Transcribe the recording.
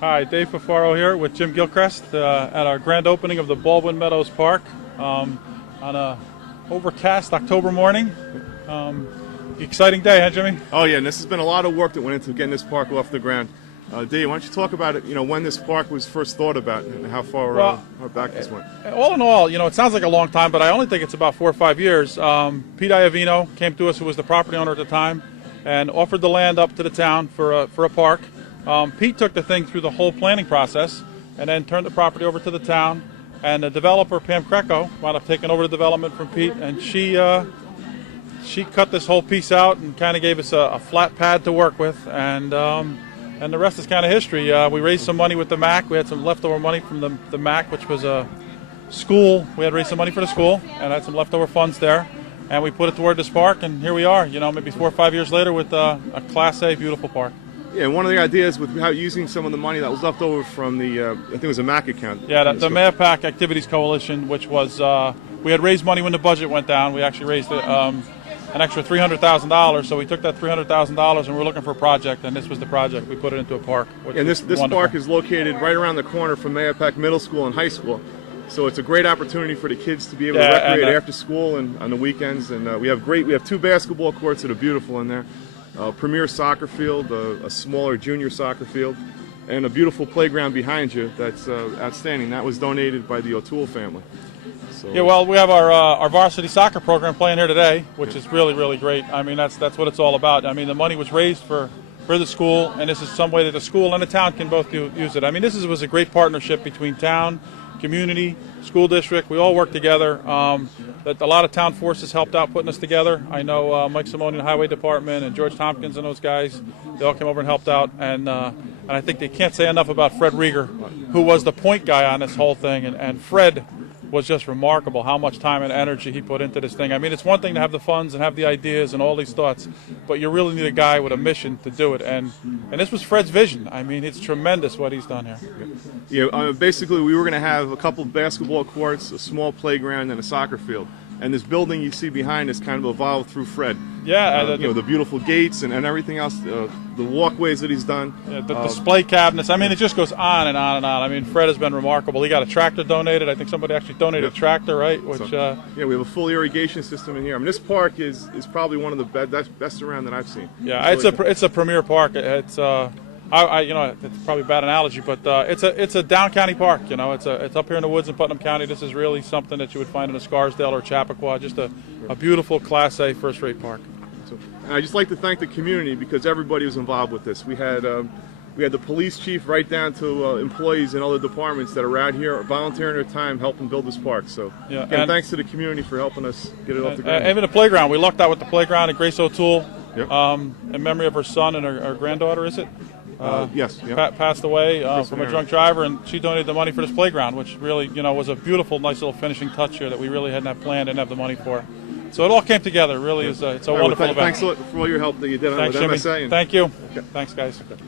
Hi, Dave Fafaro here with Jim Gilchrist at our grand opening of the Baldwin Meadows Park on a overcast October morning. Exciting day, huh, Jimmy? Oh yeah, and this has been a lot of work that went into getting this park off the ground. Dave, why don't you talk about it? When this park was first thought about and how far back this went. All in all, it sounds like a long time, but I only think it's about 4 or 5 years. Pete Iovino came to us, who was the property owner at the time, and offered the land up to the town for a park. Pete took the thing through the whole planning process and then turned the property over to the town. And the developer, Pam Kreco, wound up taking over the development from Pete, and she cut this whole piece out and kind of gave us a flat pad to work with, and the rest is kind of history. We raised some money with the MAC. We had some leftover money from the MAC, which was a school. We had raised some money for the school and had some leftover funds there, and we put it toward this park, and here we are, maybe 4 or 5 years later with a Class A beautiful park. Yeah, one of the ideas with how using some of the money that was left over from the, I think it was a MAC account. Yeah, the MAPAC Activities Coalition, which was, we had raised money when the budget went down. We actually raised an extra $300,000, so we took that $300,000 and we're looking for a project, and this was the project. We put it into a park. And this park is located right around the corner from MAPAC Middle School and High School. So it's a great opportunity for the kids to be able to recreate after school and on the weekends. And we have 2 basketball courts that are beautiful in there. A premier soccer field, a smaller junior soccer field, and a beautiful playground behind you that's outstanding. That was donated by the O'Toole family. So, yeah, well, we have our varsity soccer program playing here today, which is really, really great. I mean, that's what it's all about. I mean, the money was raised for the school, and this is some way that the school and the town can both use it. I mean, this was a great partnership between town, community, school district. We all work together. That a lot of town forces helped out putting us together. I know Mike Simone in the Highway Department and George Tompkins and those guys, they all came over and helped out. And I think they can't say enough about Fred Rieger, who was the point guy on this whole thing. And Fred was just remarkable how much time and energy he put into this thing. I mean, it's one thing to have the funds and have the ideas and all these thoughts, but you really need a guy with a mission to do it. And this was Fred's vision. I mean, it's tremendous what he's done here. Yeah, basically we were going to have a couple of basketball courts, a small playground, and a soccer field. And this building you see behind us kind of evolved through Fred. Yeah, the beautiful gates and everything else, the walkways that he's done. Yeah, the display cabinets. I mean, it just goes on and on and on. I mean, Fred has been remarkable. He got a tractor donated. I think somebody actually donated a tractor, right? Which yeah, we have a full irrigation system in here. I mean, this park is probably one of the best around that I've seen. Yeah, it's a premier park. It's it's probably a bad analogy, but it's a down county park. It's up here in the woods in Putnam County. This is really something that you would find in a Scarsdale or Chappaqua. Just a beautiful Class A first-rate park. And I'd just like to thank the community because everybody was involved with this. We had the police chief right down to employees in other departments that are out here volunteering their time helping build this park. So yeah, again, thanks to the community for helping us get it off the ground. Even the playground. We lucked out with the playground at Grace O'Toole in memory of her son and her granddaughter, is it? Yes. Yep. Passed away from a drunk driver, and she donated the money for this playground, which really, was a beautiful, nice little finishing touch here that we really hadn't had planned, didn't have the money for. So it all came together. Really, it's a wonderful event. Thanks for all your help that you did with MSA. Thank you. Okay. Thanks, guys. Okay.